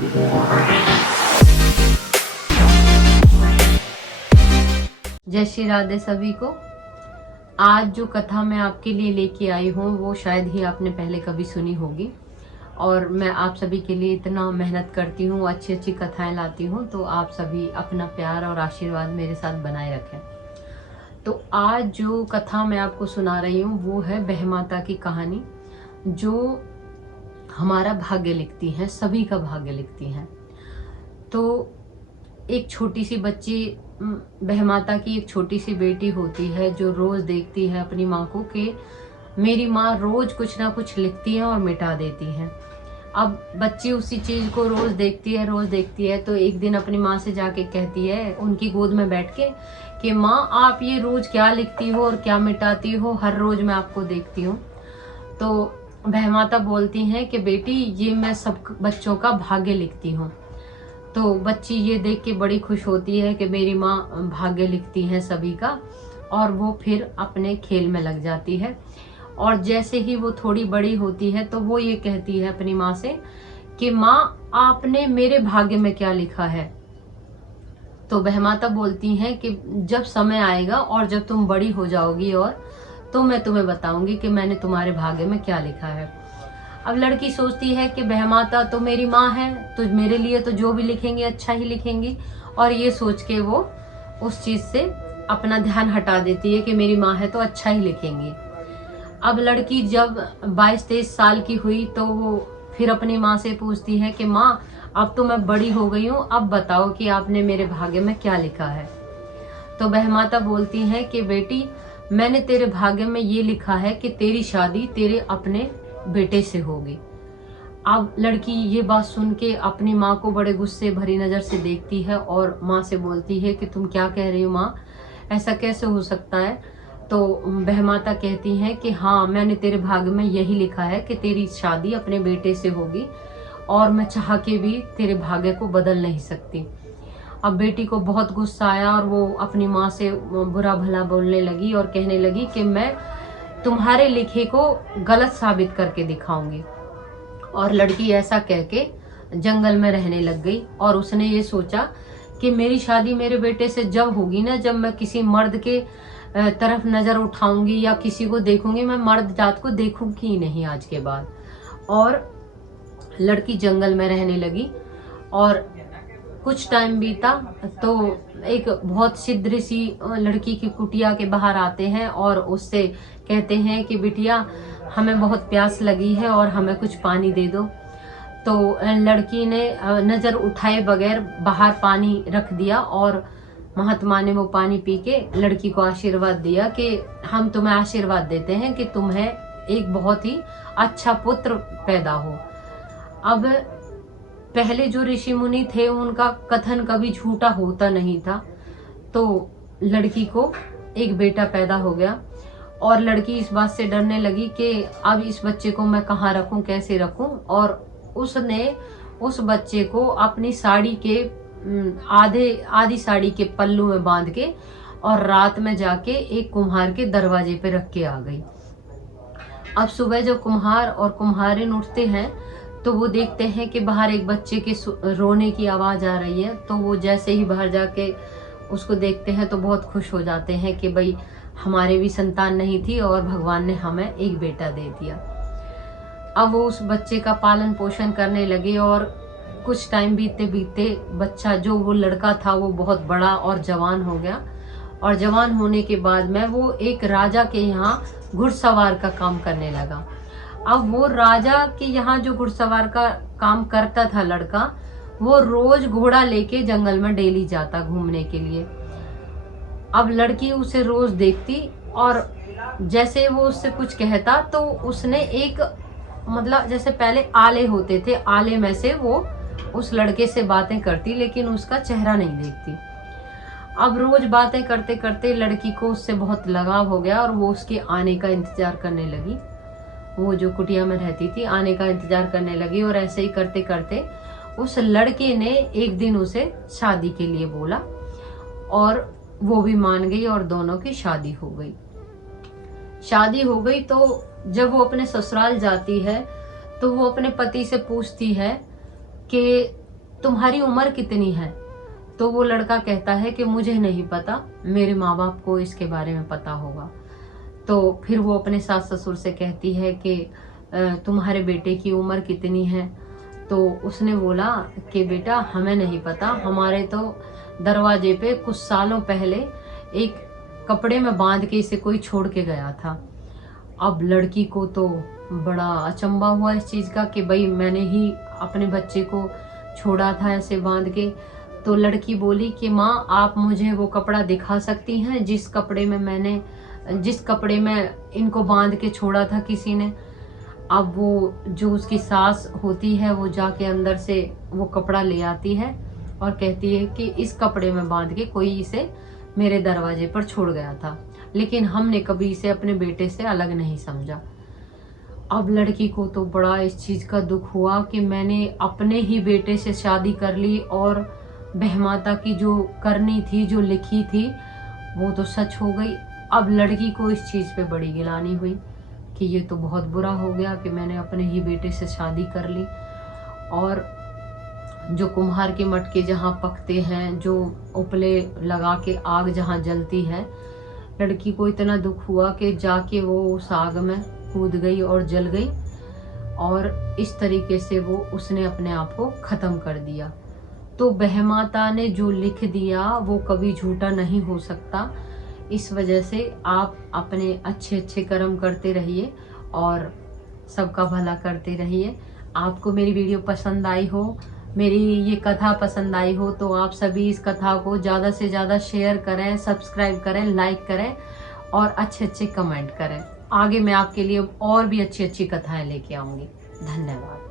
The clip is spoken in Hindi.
जय श्री राधे सभी को। आज जो कथा मैं आपके लिए लेके आई हूँ वो शायद ही आपने पहले कभी सुनी होगी, और मैं आप सभी के लिए इतना मेहनत करती हूँ, अच्छी अच्छी कथाएं लाती हूँ, तो आप सभी अपना प्यार और आशीर्वाद मेरे साथ बनाए रखें। तो आज जो कथा मैं आपको सुना रही हूँ वो है बहमाता की कहानी, जो हमारा भाग्य लिखती है, सभी का भाग्य लिखती है। तो एक छोटी सी बच्ची, बहमाता की एक छोटी सी बेटी होती है जो रोज देखती है अपनी माँ को कि मेरी माँ रोज कुछ ना कुछ लिखती है और मिटा देती है। अब बच्ची उसी चीज को रोज देखती है, तो एक दिन अपनी माँ से जाके कहती है उनकी गोद में बैठ के कि माँ, आप ये रोज क्या लिखती हो और क्या मिटाती हो, हर रोज मैं आपको देखती हूँ। तो बहमाता बोलती है कि बेटी, ये मैं सब बच्चों का भाग्य लिखती हूँ। तो बच्ची ये देख के बड़ी खुश होती है कि मेरी माँ भाग्य लिखती है सभी का, और वो फिर अपने खेल में लग जाती है। और जैसे ही वो थोड़ी बड़ी होती है तो वो ये कहती है अपनी माँ से कि माँ, आपने मेरे भाग्य में क्या लिखा है। तो बहमाता बोलती है कि जब समय आएगा और जब तुम बड़ी हो जाओगी और तो मैं तुम्हें बताऊंगी कि मैंने तुम्हारे भाग्य में क्या लिखा है। अब लड़की सोचती है कि बहमाता तो मेरी माँ है, तो मेरे लिए तो जो भी लिखेंगे अच्छा ही लिखेंगी, और ये सोच के वो उस चीज से अपना ध्यान हटा देती है कि मेरी माँ है तो अच्छा ही लिखेंगी। अब लड़की जब 22-23 साल की हुई तो वो फिर अपनी माँ से पूछती है कि माँ, अब तो मैं बड़ी हो गई हूँ, अब बताओ कि आपने मेरे भाग्य में क्या लिखा है। तो बहमाता बोलती है कि बेटी, मैंने तेरे भाग्य में ये लिखा है कि तेरी शादी तेरे अपने बेटे से होगी। अब लड़की ये बात सुन के अपनी माँ को बड़े गुस्से भरी नजर से देखती है और माँ से बोलती है कि तुम क्या कह रही हो माँ, ऐसा कैसे हो सकता है। तो बहमाता कहती है कि हाँ, मैंने तेरे भाग्य में यही लिखा है कि तेरी शादी अपने बेटे से होगी, और मैं चाह के भी तेरे भाग्य को बदल नहीं सकती। अब बेटी को बहुत गुस्सा आया और वो अपनी माँ से बुरा भला बोलने लगी और कहने लगी कि मैं तुम्हारे लिखे को गलत साबित करके दिखाऊंगी। और लड़की ऐसा कह के जंगल में रहने लग गई, और उसने ये सोचा कि मेरी शादी मेरे बेटे से जब होगी ना, जब मैं किसी मर्द के तरफ नजर उठाऊंगी या किसी को देखूंगी, मैं मर्द जात को देखूंगी ही नहीं आज के बाद। और लड़की जंगल में रहने लगी, और कुछ टाइम बीता तो एक बहुत सिद्ध ऋषि लड़की की कुटिया के बाहर आते हैं और उससे कहते हैं कि बिटिया, हमें बहुत प्यास लगी है और हमें कुछ पानी दे दो। तो लड़की ने नजर उठाए बगैर बाहर पानी रख दिया, और महात्मा ने वो पानी पी के लड़की को आशीर्वाद दिया कि हम तुम्हें आशीर्वाद देते हैं कि तुम्हें एक बहुत ही अच्छा पुत्र पैदा हो। अब पहले जो ऋषि मुनि थे उनका कथन कभी झूठा होता नहीं था। तो लड़की को एक बेटा पैदा हो गया, और लड़की इस बात से डरने लगी कि अब इस बच्चे को मैं कहाँ रखूं, कैसे रखूं। और उसने उस बच्चे को अपनी साड़ी के आधी साड़ी के पल्लू में बांध के और रात में जाके एक कुम्हार के दरवाजे पे रख के आ गई। अब सुबह जब कुम्हार और कुम्हारिन उठते हैं तो वो देखते हैं कि बाहर एक बच्चे के रोने की आवाज आ रही है। तो वो जैसे ही बाहर जाके उसको देखते हैं तो बहुत खुश हो जाते हैं कि भाई, हमारे भी संतान नहीं थी और भगवान ने हमें एक बेटा दे दिया। अब वो उस बच्चे का पालन पोषण करने लगे, और कुछ टाइम बीतते बीतते बच्चा, जो वो लड़का था, वो बहुत बड़ा और जवान हो गया। और जवान होने के बाद में वो एक राजा के यहाँ घुड़सवार का काम करने लगा। अब वो राजा के यहाँ जो घुड़सवार का काम करता था लड़का, वो रोज घोड़ा लेके जंगल में डेली जाता घूमने के लिए। अब लड़की उसे रोज देखती, और जैसे वो उससे कुछ कहता तो उसने एक, मतलब जैसे पहले आले होते थे, आले में से वो उस लड़के से बातें करती, लेकिन उसका चेहरा नहीं देखती। अब रोज बातें करते करते लड़की को उससे बहुत लगाव हो गया, और वो उसके आने का इंतजार करने लगी। वो जो कुटिया में रहती थी, आने का इंतजार करने लगी, और ऐसे ही करते करते उस लड़के ने एक दिन उसे शादी के लिए बोला, और वो भी मान गई, और दोनों की शादी हो गई। शादी हो गई तो जब वो अपने ससुराल जाती है तो वो अपने पति से पूछती है कि तुम्हारी उम्र कितनी है? तो वो लड़का कहता है कि मुझे नहीं पता, मेरे माँ बाप को इसके बारे में पता होगा। तो फिर वो अपने सास ससुर से कहती है कि तुम्हारे बेटे की उम्र कितनी है? तो उसने बोला कि बेटा हमें नहीं पता, हमारे तो दरवाजे पे कुछ सालों पहले एक कपड़े में बांध के इसे कोई छोड़ के गया था। अब लड़की को तो बड़ा अचंभा हुआ इस चीज का कि भाई मैंने ही अपने बच्चे को छोड़ा था ऐसे बांध के। तो लड़की बोली कि माँ आप मुझे वो कपड़ा दिखा सकती हैं जिस कपड़े में इनको बांध के छोड़ा था किसी ने। अब वो जो उसकी सास होती है वो जाके अंदर से वो कपड़ा ले आती है और कहती है कि इस कपड़े में बांध के कोई इसे मेरे दरवाजे पर छोड़ गया था, लेकिन हमने कभी इसे अपने बेटे से अलग नहीं समझा। अब लड़की को तो बड़ा इस चीज का दुख हुआ कि मैंने अपने ही बेटे से शादी कर ली और बहमाता की जो करनी थी, जो लिखी थी, वो तो सच हो गई। अब लड़की को इस चीज पे बड़ी गिलानी हुई कि ये तो बहुत बुरा हो गया कि मैंने अपने ही बेटे से शादी कर ली। और जो कुम्हार के मटके जहाँ पकते हैं, जो उपले लगा के आग जहाँ जलती है, लड़की को इतना दुख हुआ कि जाके वो उस आग में कूद गई और जल गई। और इस तरीके से वो उसने अपने आप को खत्म कर दिया। तो बहमाता ने जो लिख दिया वो कभी झूठा नहीं हो सकता। इस वजह से आप अपने अच्छे अच्छे कर्म करते रहिए और सबका भला करते रहिए। आपको मेरी वीडियो पसंद आई हो, मेरी ये कथा पसंद आई हो, तो आप सभी इस कथा को ज़्यादा से ज़्यादा शेयर करें, सब्सक्राइब करें, लाइक करें और अच्छे अच्छे कमेंट करें। आगे मैं आपके लिए और भी अच्छी अच्छी कथाएं लेके आऊँगी। धन्यवाद।